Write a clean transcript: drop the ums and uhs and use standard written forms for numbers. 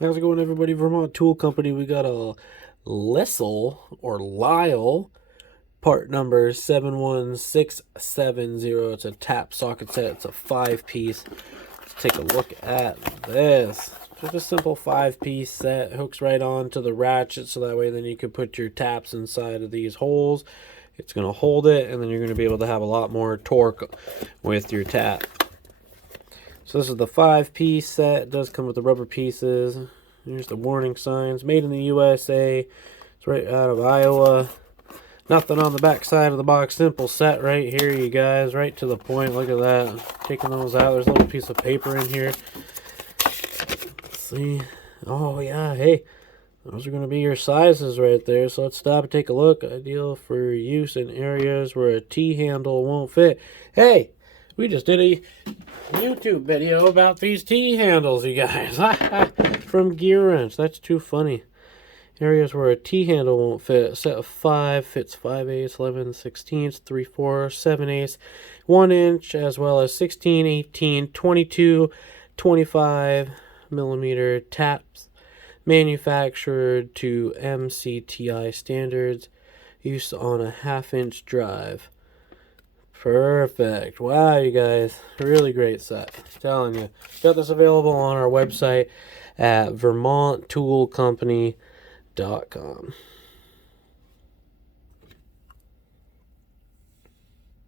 How's it going, everybody? Vermont Tool Company. We got a Lisle or Lisle part number 71670. It's a tap socket set. It's a 5-piece. Let's take a look at this. Just a simple 5-piece set. Hooks right on to the ratchet, so that way then you can put your taps inside of these holes. It's going to hold it, and then you're going to be able to have a lot more torque with your tap. So this is the 5-piece set. It does come with the rubber pieces. Here's the warning signs. Made in the USA. It's right out of Iowa. Nothing on the back side of the box. Simple set right here, you guys. Right to the point. Look at that. Taking those out. There's a little piece of paper in here. Let's see. Oh, yeah. Hey, those are going to be your sizes right there. So let's stop and take a look. Ideal for use in areas where a T-handle won't fit. Hey! We just did a YouTube video about these T-handles, you guys. From Gear Wrench. That's too funny. Areas where a T-handle won't fit. A set of 5 fits 5/8, 11/16, 3/4, 7/8, 1 inch, as well as 16, 18, 22, 25 millimeter taps. Manufactured to M.C.T.I standards. Use on a 1/2-inch drive. Perfect. Wow, you guys. Really great set. I'm telling you. Got this available on our website at vermonttoolcompany.com.